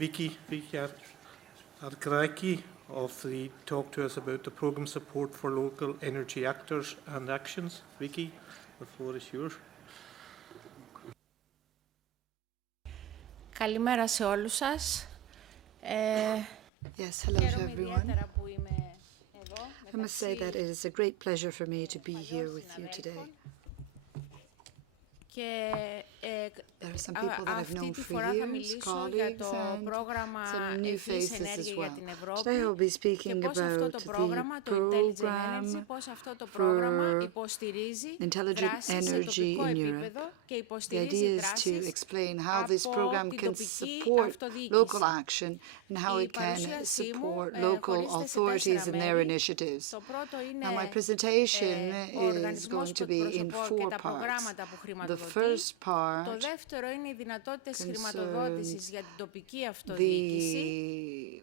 Vassilia Argyraki talk to us about the program support for local energy actors and actions. Vicky, the floor is yours. Καλημέρα σε όλους σας. Yes, hello to everyone. I must say that it is a great pleasure for me to be here with you today. There are some people that I've known for years, colleagues, and some new faces as well. Today I will be speaking about the program for intelligent energy in Europe. The idea is to explain how this program can support local action and how it can support local authorities in their initiatives. Now, my presentation is going to be in 4 parts. The first part concerns the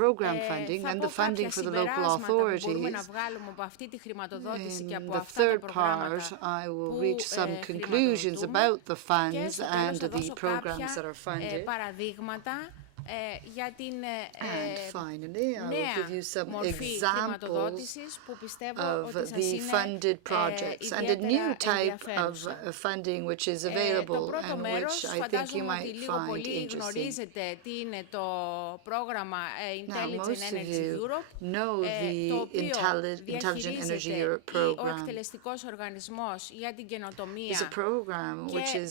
program funding and the funding for the local authorities. In the third part, I will reach some conclusions about the funds and the programs that are funded. And finally, I will give you some examples of the funded projects and a new type of funding which is available and which I think you might find interesting. Now, most of you know the Intelligent Energy Europe program. It's a program which is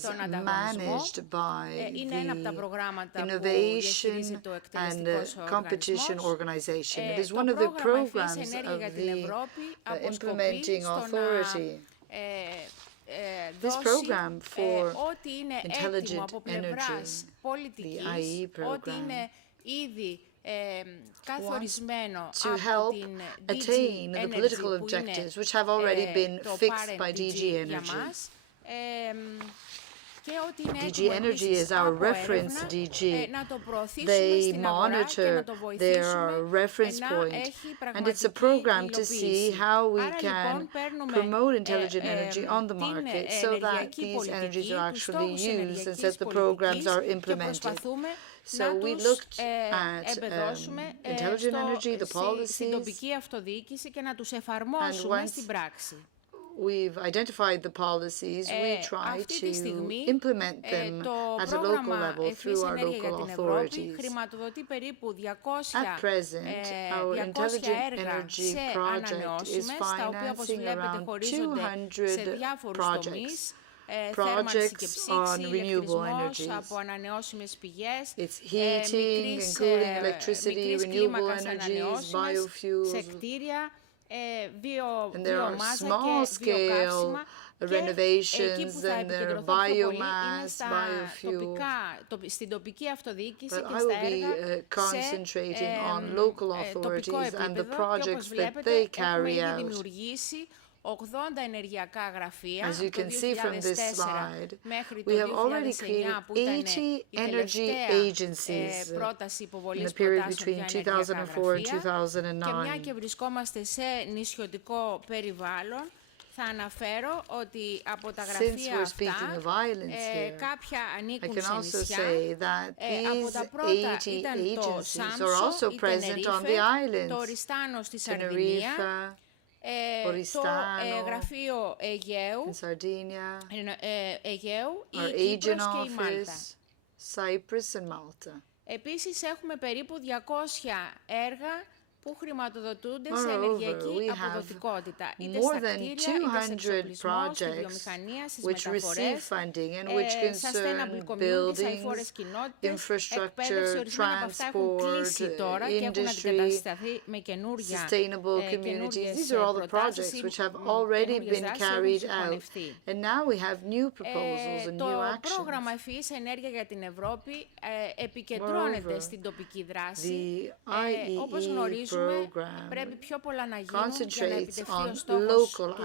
managed by the Innovation and Competition Organization. It is one of the programs of the implementing authority. This program for intelligent energy, the IE program, wants to help attain the political objectives which have already been fixed by DG Energy. DG Energy is our reference DG. They monitor their reference point, and it's a program to see how we can promote intelligent energy on the market so that these energies are actually used and that the programs are implemented. So we looked at intelligent energy, the policies, and once we've identified the policies, we try to implement them at a local level through our local authorities. At present, our intelligent energy project is financing around 200 projects on renewable energies. It's heating and cooling, electricity, renewable energies, biofuels. And there are small-scale renovations, and there are biomass, biofuel. But I will be concentrating on local authorities and the projects that they carry out. As you can see from this slide, we have already created 80 energy agencies in the period between 2004 and 2009. Since we're speaking of islands here, I can also say that these 80 agencies are also present on the islands, Tenerife, Oristano, in Sardinia, our Aegean office, Cyprus and Malta. Επίσης, έχουμε περίπου 200 έργα που χρηματοδοτούνται σε ενεργειακή αποδοτικότητα, είτε στα κτίρια, είτε σε εξοπλισμό, στη βιομηχανία, στις μεταφορές, sustainable communities, αηφόρες κοινότητες, εκπαίδευση. Ορισμένα από αυτά έχουν κλείσει τώρα και έχουν αντικατασταθεί με καινούργια κοινωνικές These are all the projects which have already been carried out. And now we have new proposals and new actions. Το πρόγραμμα ευφυής ενέργεια για την Ευρώπη επικεντρώνεται στην τοπική δράση. Όπως γνωρίζουμε, πρέπει πιο πολλά να γίνουν για να επιτευχθεί ο στόχος του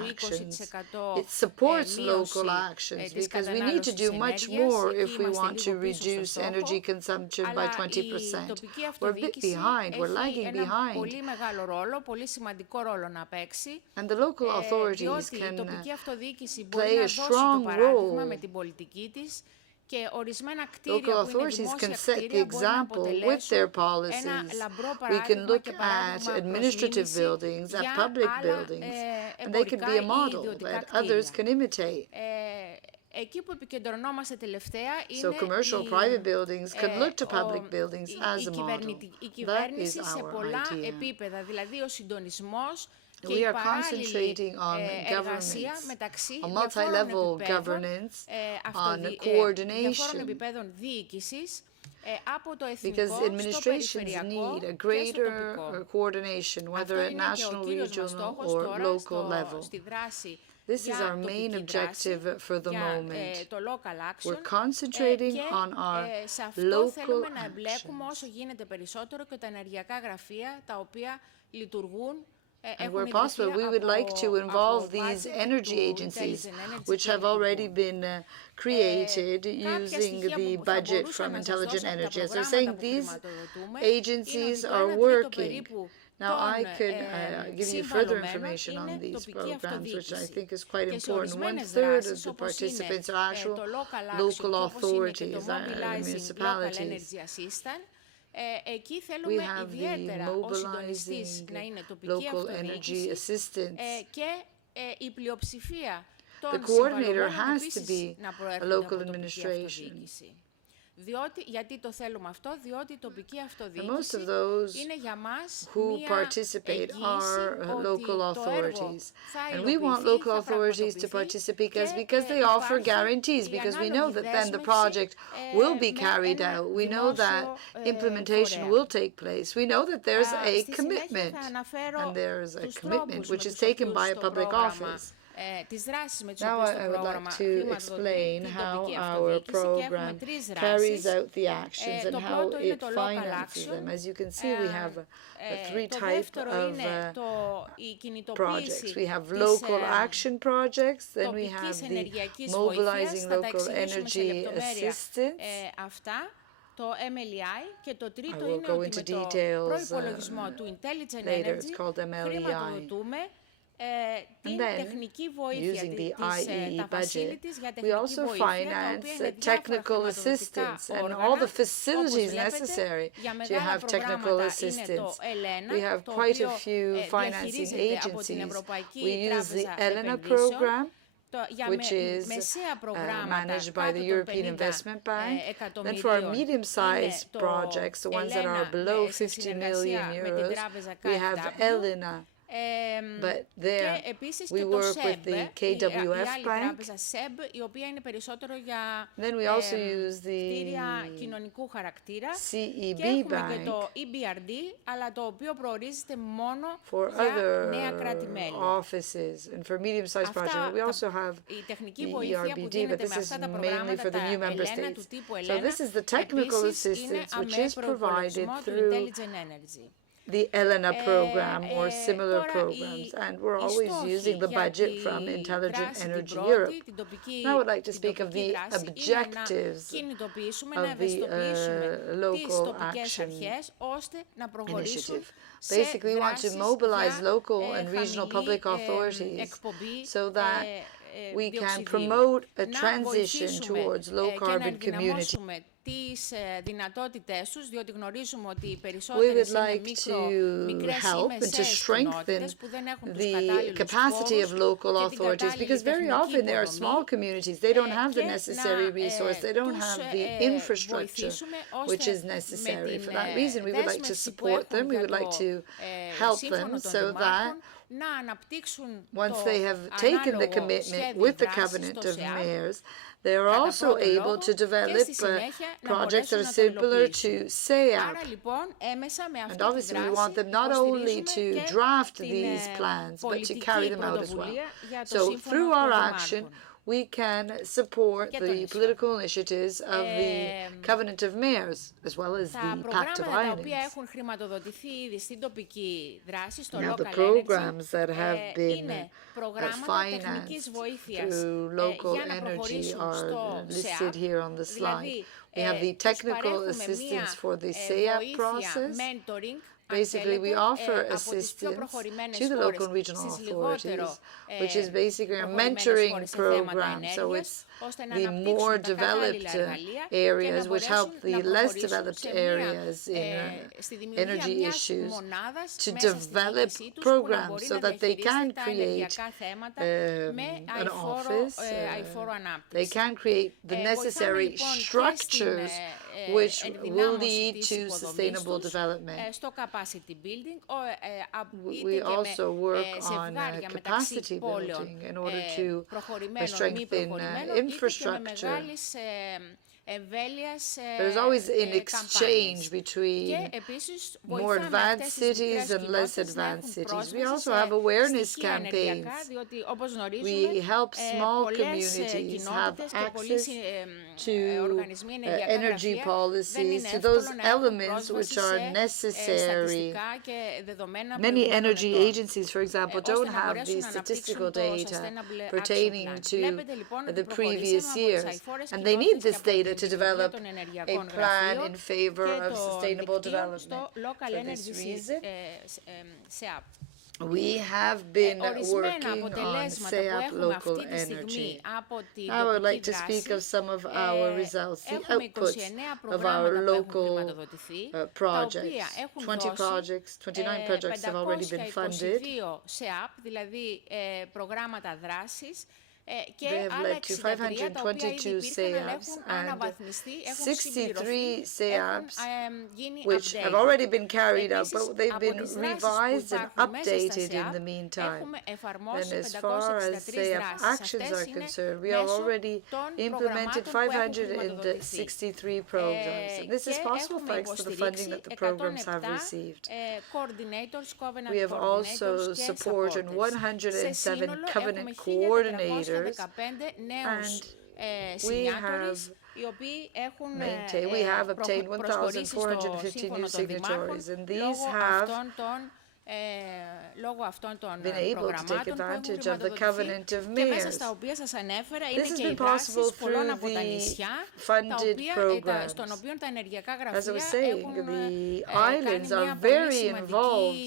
20% It supports local actions because we need to do much more if we want to reduce energy consumption by 20%. We're a bit behind, we're lagging behind. Πολύ μεγάλο ρόλο, πολύ σημαντικό ρόλο να παίξει. And the local authorities can η τοπική αυτοδιοίκηση μπορεί play να a δώσει το strong παράδειγμα role με την πολιτική της Και ορισμένα κτίρια Local που είναι authorities can δημόσια set the κτίρια μπορεί να example with αποτελέσουν their ένα policies. λαμπρό We can παράδειγμα look και at παράδειγμα administrative προς buildings, μίμηση at για public άλλα buildings, and they could εμπορικά be a ή model ιδιωτικά that others κτίρια. can imitate. Εκεί που επικεντρωνόμαστε τελευταία So είναι commercial private buildings could look to public buildings as η a model. κυβέρνηση That is σε our πολλά idea. επίπεδα, δηλαδή ο συντονισμός και We η are παράλληλη concentrating on εργασία governance, μεταξύ on διαφόρων multi-level επιπέδων, governance, on διαφόρων coordination, επιπέδων διοίκησης, από το because εθνικό στο administrations περιφερειακό need a και στο greater τοπικό. coordination, whether Αυτό at είναι και ο national, κύριος μας regional, στόχος or τώρα local level. στη δράση This is για our main τοπική δράση, objective for the για moment. το local action, We're concentrating και on our σε αυτό θέλουμε local να εμπλέκουμε actions. όσο γίνεται περισσότερο και τα ενεργειακά γραφεία τα οποία λειτουργούν. And where possible, we would like to involve these energy agencies, which have already been created using the budget from intelligent energy. As they're saying, these agencies are working. Now, I could give you further information on these programs, which I think is quite important. 1/3 of the participants are actual local authorities, municipalities. Εκεί θέλουμε We have ιδιαίτερα the ο συντονιστής να είναι τοπική local energy αυτοδιοίκηση assistance. και η πλειοψηφία The των coordinator συμβαλωμένων has to επίσης be να a προέρχονται local από τοπική administration. αυτοδιοίκηση. Γιατί το θέλουμε αυτό, διότι η τοπική And most αυτοδιοίκηση of those είναι για μας who μία participate εγγύηση are ότι local το έργο authorities. θα And we want υλοποιηθεί, local θα authorities to πραγματοποιηθεί participate και because they offer υπάρχει guarantees, η because we ανάλογη know that then the δέσμευση, project will be με carried ένα out. We know that δημόσιο, implementation φορέα. will take place. We know that there's a Στη συνέχεια commitment, θα αναφέρω and there's a τους commitment τρόπους which με is τους taken οποίους by a το public πρόγραμμα, office. τις δράσεις με τις Now οποίες I το would πρόγραμμα like to χρηματοδοτεί explain την how τοπική our αυτοδιοίκηση και έχουμε program τρεις carries δράσεις. out the actions and Το how πρώτο είναι it το local finances action. them. As you can see, we have three Το types δεύτερο of είναι η κινητοποίηση projects. We have της local action projects, then we τοπικής have the ενεργειακής mobilizing βοήθειας. Θα τα local εξηγήσουμε σε energy λεπτομέρεια assistance. αυτά. Το MLEI και το τρίτο I will είναι go ότι into με το details, προϋπολογισμό του Intelligent later. Energy It's called MLEI. χρηματοδοτούμε την then, τεχνική βοήθεια, using the τα IEE budget, facilities για we τεχνική also βοήθεια, τα finance οποία είναι technical διάφορα assistance χρηματοδοτικά and όργανα. all the facilities Όπως βλέπετε, necessary για to μεγάλα have technical προγράμματα είναι assistance. το ELENA, We have το quite a οποίο few financing διαχειρίζεται από την agencies. Ευρωπαϊκή We use the Τράπεζα ELENA Επενδύσεων, program, για which is μεσαία προγράμματα managed by κάτω the των European 50 Investment Bank. Then εκατομμυρίων for our είναι medium-sized το projects, the ones that are ELENA below σε 50 συνεργασία million με την euros, τράπεζα we have KfW. ELENA. But Και there επίσης we και το work with SEB, the η KWF άλλη Bank. τράπεζα SEB, η οποία είναι περισσότερο για Then we also use κτίρια the κοινωνικού χαρακτήρα. CEB Και έχουμε και Bank το EBRD, αλλά το οποίο προορίζεται μόνο for για νέα other κράτη-μέλη. offices and for medium-sized projects. We also have η τεχνική the βοήθεια που ERBD, but δίνεται this με is αυτά τα mainly προγράμματα, for the τα new member ELENA, του states. τύπου So ELENA, this is the technical επίσης είναι assistance which αμέ is provided προϋπολογισμό του through Intelligent Energy. the ELENA program or similar Τώρα, programs, and we're οι always στόχοι using the για budget τη from Intelligent δράση την Energy πρώτη, Europe. την τοπική, Now I would like to την speak of τοπική the δράση objectives είναι να κινητοποιήσουμε, of να the ευαισθητοποιήσουμε τις local τοπικές action αρχές ώστε να προχωρήσουν initiative. σε Basically, we want to δράσεις mobilize για local and regional χαμηλή public authorities εκπομπή so that we can promote a transition towards low carbon και να communities. ενδυναμώσουμε τις δυνατότητές τους, διότι γνωρίζουμε ότι οι We περισσότερες would είναι like to μικρές ή help and to μεσαίες strengthen κοινότητες που δεν έχουν τους the κατάλληλους capacity of πόρους local και την authorities, κατάλληλη because very τεχνική often they are υποδομή, small communities. They don't have the και necessary να resource. They don't τους have the infrastructure βοηθήσουμε which ώστε is necessary. με For την that reason, we would like to δέσμευση που support them. έχουν We για would like το to help them σύμφωνο των so that δημάρχων να αναπτύξουν once το they have taken the ανάλογο commitment σχέδιο with the δράσης covenant στο of ΣΕΑΠ, mayors, they are κατά also πρώτο able λόγο, to και develop στη συνέχεια να projects that μπορέσουν are να το similar to υλοποιήσουν. SEAP. Άρα λοιπόν έμεσα με And αυτή τη obviously, we want δράση them not only υποστηρίζουμε to και draft την these plans, but to πολιτική carry them out as well. πρωτοβουλία για το So, σύμφωνο through των our action, δημάρχων. we can support Και το the νησιό. political initiatives of the Covenant of Mayors, as well as Τα the Pact of προγράμματα τα οποία Islands. έχουν χρηματοδοτηθεί ήδη στην τοπική δράση, στο Now, the local programs energy, that have been είναι προγράμματα τεχνικής financed βοήθειας through local για να energy προχωρήσουν are στο listed ΣΕΑΠ. here on the slide. Δηλαδή, We have the τους technical παρέχουμε assistance μία for the SEAP βοήθεια process, mentoring, basically we offer assistance to the local and regional authorities, which is basically a mentoring program. So it's the more developed areas which help the less developed areas in energy issues to develop programs so that they can create an office, they can create the necessary structures which will lead to sustainable development. We also work on capacity building in order to strengthen infrastructure. There's always an exchange between more advanced cities and less advanced cities. We also have awareness campaigns. We help small communities have access to energy policies, to those elements which are necessary. Many energy agencies, for example, don't have the statistical data pertaining to the previous years, and they need this data to develop a plan in favor of sustainable development. For this reason, we have been working on SEAP local energy. I would like to speak of some of our results, the outputs of our local projects. 29 projects have already been funded. They have led to 522 SEAPs and 63 SEAPs which have already been carried out, but they've been revised and updated in the meantime. And as far as SEAP actions are concerned, we have already implemented 563 programs. And this is possible thanks to the funding that the programs have received. We have also supported 107 covenant coordinators, and we have obtained 1,450 new signatories, and these have been able to take advantage of the covenant of mayors. This has been possible through the funded programs. As I was saying, the islands are very involved,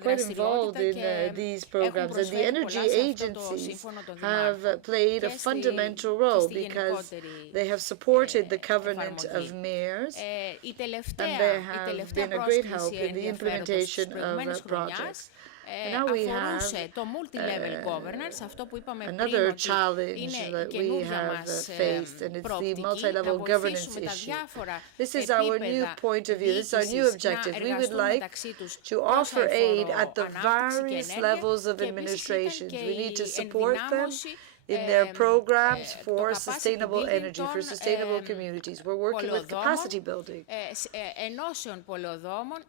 quite involved in these programs, and the energy agencies have played a fundamental role because they have supported the covenant of mayors, and they have been a great help in the implementation of projects. And now we have another challenge that we have faced, and it's the multi-level governance issue. This is our new point of view, this is our new objective. We would like to offer aid at the various levels of administrations. We need to support them in their programs for sustainable energy, for sustainable communities. We're working with capacity building.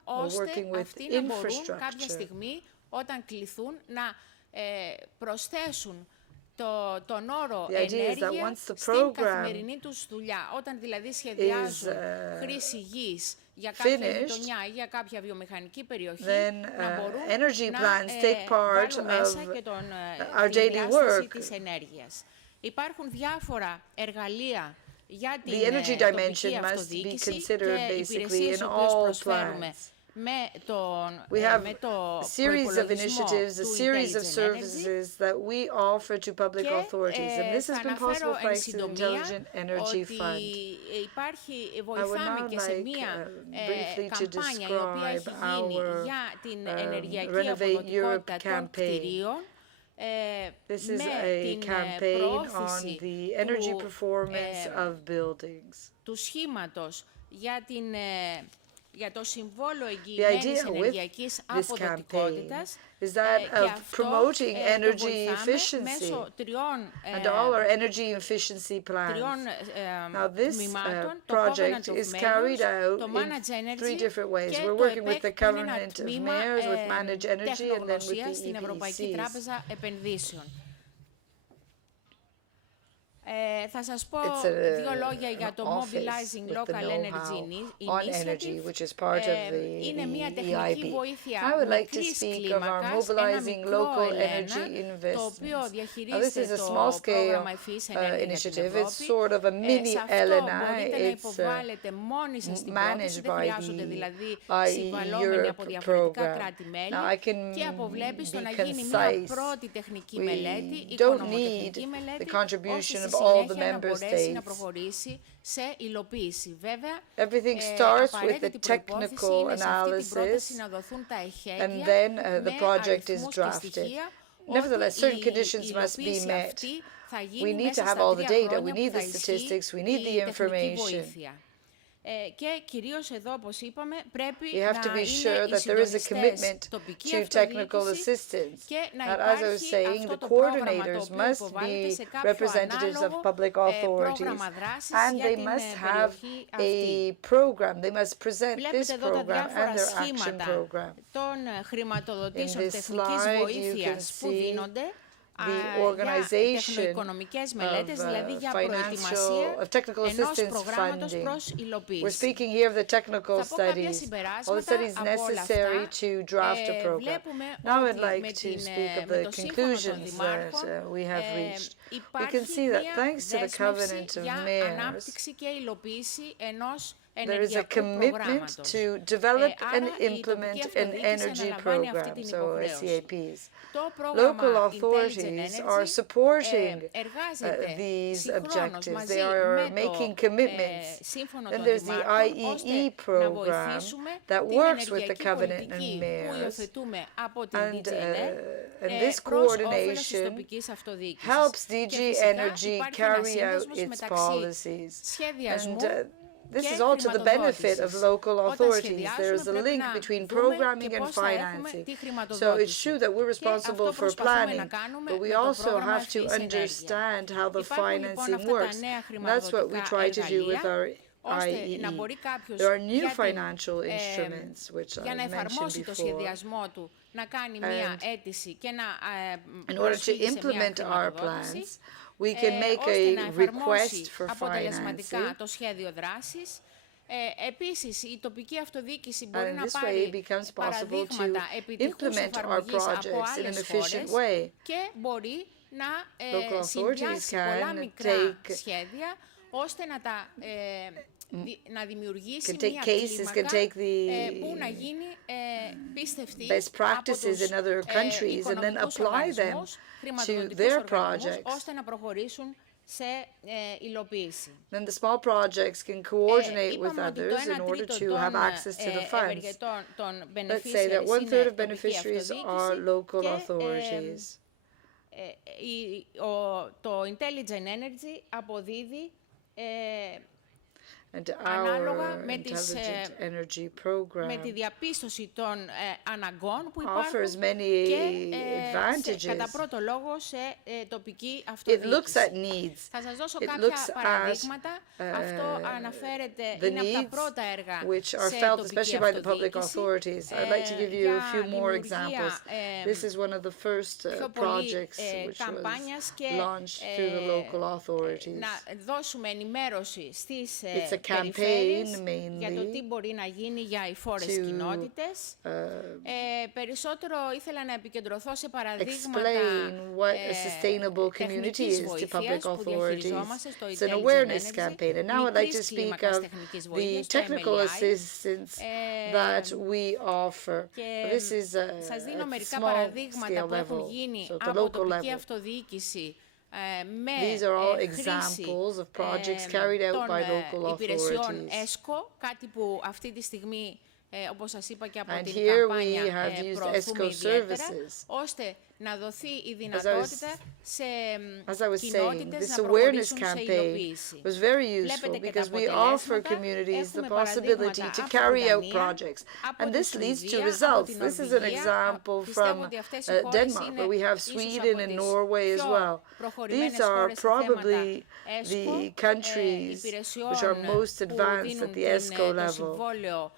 We're working with infrastructure. The idea is that once the program is finished, then energy plans take part of our daily work. The energy dimension must be considered basically in all plans. We have a series of initiatives, a series of services that we offer to public authorities, and this has been possible thanks to the Intelligent Energy Fund. I would now like briefly to describe our Renovate Europe campaign. This is a campaign on the energy performance of buildings. The idea with this campaign is that of promoting energy efficiency and all our energy efficiency plans. Now this project is carried out in 3 different ways. We're working with the Covenant of Mayors, with Manage Energy, and then with the EPCs. Θα σας πω δύο λόγια για το Mobilizing Local Energy Initiative. Είναι μια τεχνική βοήθεια μικρής κλίμακας, ένα μικρό ελένα, το οποίο διαχειρίζεται το πρόγραμμα Ευφυής Ενέργειας για την Ευρώπη. Σε αυτό μπορείτε να υποβάλλετε μόνοι σας την πρόταση, δεν χρειάζονται δηλαδή συμβαλόμενοι από διαφορετικά κράτη-μέλη και αποβλέπει στο να γίνει μια πρώτη τεχνική μελέτη, οικονομοτεχνική μελέτη, ώστε συνέχεια να μπορέσει να προχωρήσει σε υλοποίηση. Βέβαια, απαραίτητη προϋπόθεση είναι σε αυτή την πρόταση να δοθούν τα εχέγγυα με αριθμούς και στοιχεία, Nevertheless, certain ότι conditions η must be υλοποίηση met. αυτή θα We γίνει need to μέσα have στα all the 3 data, we χρόνια need που the θα statistics, we ισχύει need the η τεχνική information. βοήθεια. Και κυρίως εδώ, όπως είπαμε, πρέπει You have to να be είναι sure οι that there is a συντονιστές commitment τοπική to technical αυτοδιοίκηση assistance. και να And as I was υπάρχει saying, αυτό the το πρόγραμμα το coordinators οποίο must υποβάλλεται be σε κάποιο representatives of ανάλογο public authorities, πρόγραμμα δράσης and για they την must have περιοχή αυτή. a program. They must present this Βλέπετε εδώ τα program and διάφορα their action σχήματα program. των In χρηματοδοτήσεων this τεχνικής slide, you can βοήθειας που see δίνονται the για organization τεχνοοικονομικές μελέτες, δηλαδή για of προετοιμασία technical ενός assistance προγράμματος funding. προς We're υλοποίηση. speaking here of the technical Θα πω κάποια studies, all the συμπεράσματα studies από όλα necessary αυτά. to draft a program. Βλέπουμε Now I'd ότι like με to speak of με the το σύμφωνο των conclusions that δημάρχων we have reached. We can υπάρχει see that μια thanks to the δέσμευση covenant of για mayors, ανάπτυξη και υλοποίηση ενός there is a ενεργειακού commitment προγράμματος. to develop and Άρα η implement τοπική an αυτοδιοίκηση energy αναλαμβάνει αυτή program, την so υποχρέωση. SCAPs. Το Local πρόγραμμα authorities Intelligent are Energy supporting εργάζεται these συγχρόνως objectives. μαζί They are με making το commitments. σύμφωνο Then των there's the δημάρχων, ώστε IEE να program βοηθήσουμε that την works with the ενεργειακή covenant and πολιτική που mayors. υιοθετούμε από την And, DGNR and this προς όφελος της coordination τοπικής αυτοδιοίκησης. helps Και DG φυσικά Energy υπάρχει carry ένας out σύνδεσμος its μεταξύ policies. σχεδιασμού And this και is all to the benefit of χρηματοδότησης. local Όταν authorities. There is a σχεδιάζουμε, link πρέπει between να δούμε programming και and πώς θα έχουμε financing. τη So it's χρηματοδότηση. true that we're Και αυτό responsible for προσπαθούμε να planning, κάνουμε but we με το also πρόγραμμα have to Ευφυής Ενέργεια. understand how the Υπάρχουν λοιπόν financing αυτά τα works. νέα And that's what we χρηματοδοτικά try to do with εργαλεία, our ώστε να IEE. μπορεί κάποιος There are new για την, financial instruments, which για να I mentioned εφαρμόσει το before. σχεδιασμό του, να κάνει μία αίτηση και να In order to προσφύγει σε μία implement our χρηματοδότηση, plans, we can make ώστε να a εφαρμόσει request for αποτελεσματικά financing. το σχέδιο δράσης. Επίσης, η τοπική αυτοδιοίκηση And μπορεί in να this way, it πάρει becomes possible to παραδείγματα επιτυχούς implement our εφαρμογής από projects in an άλλες efficient χώρες way. και μπορεί να Local συνδυάσει authorities πολλά can μικρά take σχέδια, ώστε να τα να δημιουργήσει can take μια cases, can κλίμακα take the που να γίνει πίστευτη best από practices τους in other countries and then οικονομικούς apply them οργανισμούς, to χρηματοδοτικούς their οργανισμούς, projects. ώστε να προχωρήσουν σε υλοποίηση. Then the small projects can coordinate with Είπαμε ότι το others in 1 order τρίτο to των have access to the funds. ευεργετών, των Let's say that beneficiaries 1/3 είναι of τοπική beneficiaries are αυτοδιοίκηση local και authorities. το Intelligent Energy αποδίδει And ανάλογα our με τις, intelligent energy με τη program διαπίστωση των αναγκών που offers υπάρχουν many και κατά advantages. πρώτο λόγο σε τοπική It looks αυτοδιοίκηση. at needs. Θα σας δώσω It κάποια looks at παραδείγματα. Αυτό αναφέρεται, the είναι από τα needs πρώτα έργα which are σε felt τοπική especially by the public αυτοδιοίκηση. authorities. I'd like to give you a Για few more δημιουργία, examples. This is one of the first πιο πολύ projects which καμπάνιας was και launched through the local authorities. να δώσουμε ενημέρωση στις It's a campaign περιφέρειες mainly για το τι μπορεί να γίνει για οι φόρες to, κοινότητες. Περισσότερο ήθελα να επικεντρωθώ σε παραδείγματα explain what a sustainable community τεχνικής is to βοήθειας public που authorities. διαχειριζόμαστε στο It's an Intelligent awareness Energy, campaign. And now I'd like to μικρής speak κλίμακας of τεχνικής the βοήθειας, το technical MLI. assistance that we offer. Και This is σας δίνω at μερικά small παραδείγματα scale που έχουν level, γίνει so the από local τοπική level. αυτοδιοίκηση με These are all χρήση examples of projects carried out by local των υπηρεσιών authorities. ΕΣΚΟ, κάτι που αυτή τη στιγμή, όπως σας είπα και από And την here we καμπάνια, have used προωθούμε ESCO ιδιαίτερα, services. ώστε να δοθεί η δυνατότητα σε As I was saying, κοινότητες this να awareness προχωρήσουν σε campaign υλοποίηση. was very useful Βλέπετε και because τα we offer αποτελέσματα. communities the Έχουμε possibility παραδείγματα to από carry τη out Δανία, projects. από And τη this leads to Σουηδία, από results. τη This is an Νορβηγία. example Πιστεύω from ότι αυτές οι χώρες Denmark, είναι but we have ίσως Sweden από and τις Norway as πιο well. προχωρημένες These are χώρες σε θέματα probably ΕΣΚΟ, the countries υπηρεσιών which are most που advanced δίνουν at the ESCO το level. συμβόλαιο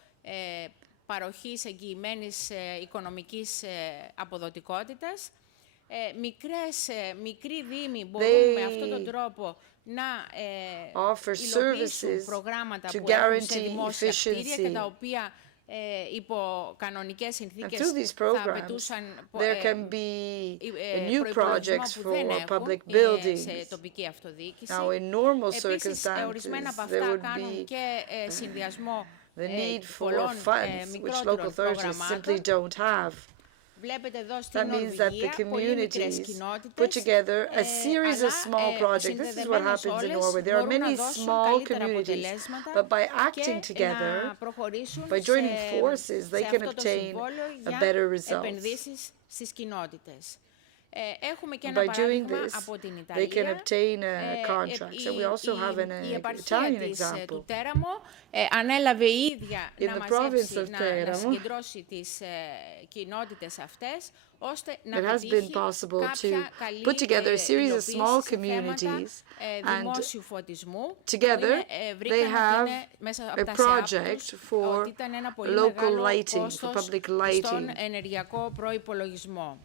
παροχής εγγυημένης οικονομικής αποδοτικότητας. Μικροί δήμοι μπορούν με αυτόν τον τρόπο να offer υλοποιήσουν services προγράμματα to που έχουν σε guarantee δημόσια κτίρια και τα efficiency. οποία υπό κανονικές And συνθήκες through these θα programs, απαιτούσαν there can be new προϋπολογισμό projects που δεν for έχουν public σε buildings. τοπική αυτοδιοίκηση. Now, in normal Επίσης, ορισμένα circumstances, από there αυτά would κάνουν be και συνδυασμό the need for πολλών funds, which local μικρότερων authorities simply προγραμμάτων. don't have. Βλέπετε εδώ στην That means that the Νορβηγία πολύ μικρές communities κοινότητες, put together a series of small projects. This is what happens in Norway. There are many small communities, but by acting together, by joining forces, they can obtain a better result. Στις κοινότητες. Έχουμε και By ένα doing παράδειγμα this, από την they can Ιταλία. obtain contracts. And we also have an Η επαρχία Italian της example. του Τέραμο ανέλαβε η ίδια In να the province μαζέψει, of να Teramo, συγκεντρώσει τις κοινότητες αυτές, ώστε να it has been πετύχει possible to κάποια καλή put together a series of υλοποίηση small σε θέματα communities, δημόσιου φωτισμού. together they have μέσα a από τα project ΣΕΑΠ for ότι ήταν ένα πολύ local μεγάλο lighting, for κόστος public στον lighting. ενεργειακό προϋπολογισμό.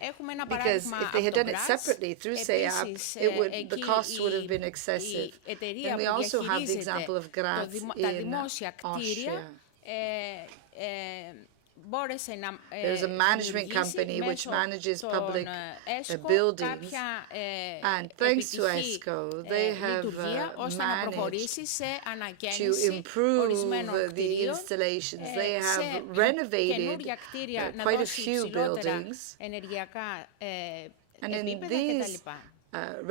Έχουμε ένα Because παράδειγμα if they had από done το it Graz. separately through SEAP, Επίσης, the cost would have been excessive. η εταιρεία And we που also have the διαχειρίζεται example of Graz τα in δημόσια κτίρια Austria. μπόρεσε να There's a management company which manages public buildings, and thanks to ESCO, they have managed to improve the installations. They have renovated quite a few buildings, and in these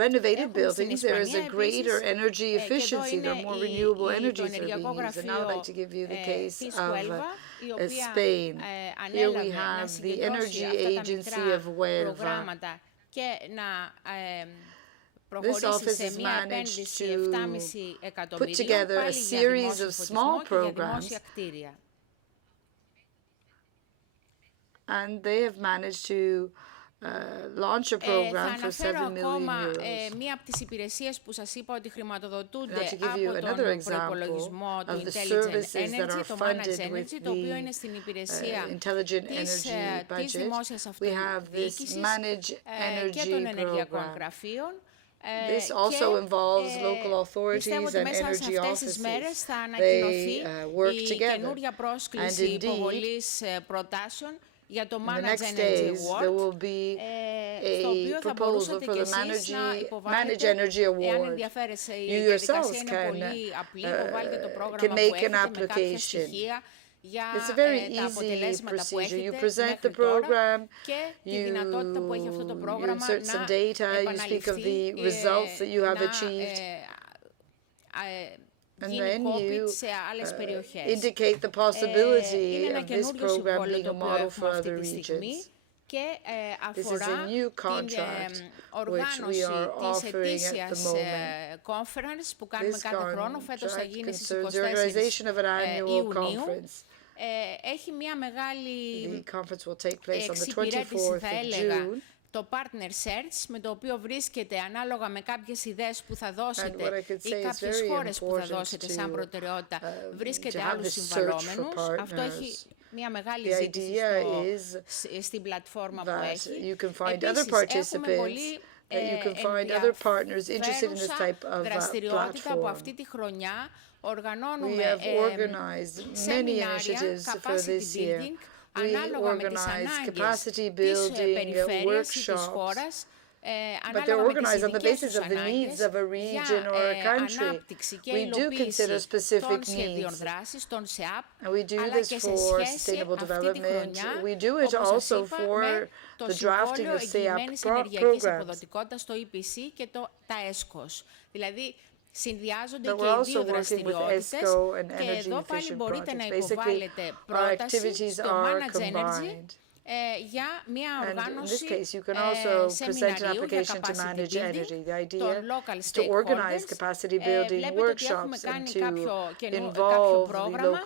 renovated buildings, there is a greater energy efficiency. There are more renewable energies that are being used. And now I'd like to give you the case of Spain. Here we have the energy agency of Huelva. This office has managed to put together a series of small programs, and they have managed to launch a program for 7 million euros. Μία από τις υπηρεσίες που σας είπα ότι χρηματοδοτούνται Now, to give you από another τον example προϋπολογισμό του of the Intelligent services that Energy, are το funded Managed with Energy, το οποίο είναι the στην υπηρεσία Intelligent της Energy budget, δημόσιας we have this αυτοδιοίκησης Managed και των Energy ενεργειακών program. γραφείων. This also involves local authorities and energy offices. They work together. And indeed, για το in the Managed next Energy days, Award, there will be a proposal for the Managed Energy Award. You yourselves can make an application. It's a very easy procedure. You present the program, you insert some data, you speak of the results that you have achieved, and then you indicate the possibility of this program being a model for other regions. This is a new contract which we are offering at the moment. This contract concerns the organization of an annual conference. Έχει μια μεγάλη The conference will take place on the εξυπηρέτηση, 24th θα of έλεγα, June. το Partner Search, με το οποίο βρίσκεται ανάλογα με κάποιες ιδέες που θα δώσετε ή κάποιες χώρες που θα δώσετε σαν προτεραιότητα, βρίσκετε άλλους συμβαλόμενους. Αυτό έχει μια μεγάλη ζήτηση στην πλατφόρμα που έχει. Επίσης, έχουμε πολύ δραστηριότητα από αυτή τη χρονιά. Οργανώνουμε σεμινάρια, capacity building, ανάλογα με τις ανάγκες της περιφέρειας ή της χώρας, ανάλογα με τις ειδικές τους ανάγκες για ανάπτυξη και υλοποίηση των σχεδίων δράσης, των ΣΕΑΠ, αλλά και σε σχέση αυτή τη χρονιά, όπως σας είπα, με το Συμβόλαιο Εγγυημένης Ενεργειακής Αποδοτικότητας, το EPC και τα ESCOS. Δηλαδή, συνδυάζονται και οι δύο δραστηριότητες και εδώ πάλι μπορείτε να υποβάλλετε πρόταση στο Managed Energy για μια οργάνωση σεμιναρίου για capacity building των local stakeholders. Βλέπετε ότι έχουμε κάνει κάποιο πρόγραμμα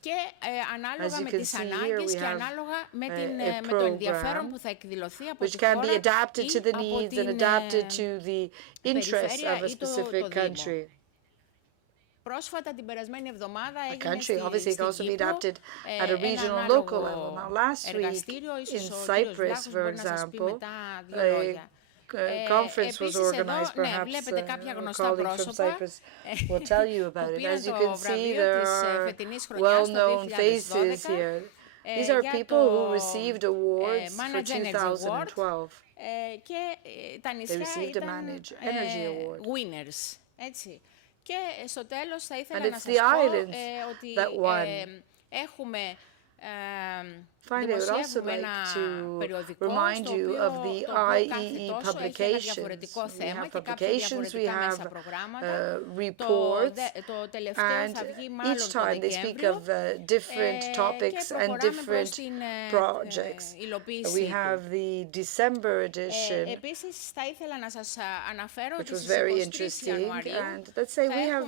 και ανάλογα με τις ανάγκες και ανάλογα με το ενδιαφέρον που θα εκδηλωθεί από τη χώρα ή από την περιφέρεια ή το Δήμο. Πρόσφατα την περασμένη εβδομάδα έγινε στην Κύπρο ένα ανάλογο εργαστήριο. Ίσως ο κύριος Βλάχος μπορεί να σας πει μετά δύο λόγια. conference was organized, perhaps a colleague from Cyprus will tell you about it. As you can see, there are well-known faces here. These are people who received awards for 2012. They received a Manage Energy Award. Winners, έτσι. Και στο τέλος θα ήθελα να σας πω ότι έχουμε Finally, I would also like to remind you of the IEE publications. We have publications, we have reports, and each time they speak of different topics and different projects. We have the December edition, which was very interesting, and let's say we have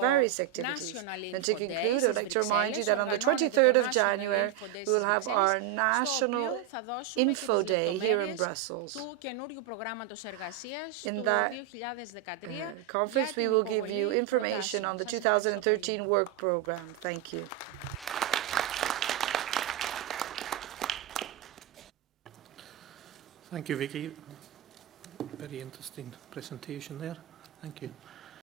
various activities. And to conclude, I would like to remind you that on the 23rd of January, we will have our National Info Day here in Brussels. In that conference, we will give you information on the 2013 work program. Thank you. Thank you, Vicky. Very interesting presentation there. Thank you.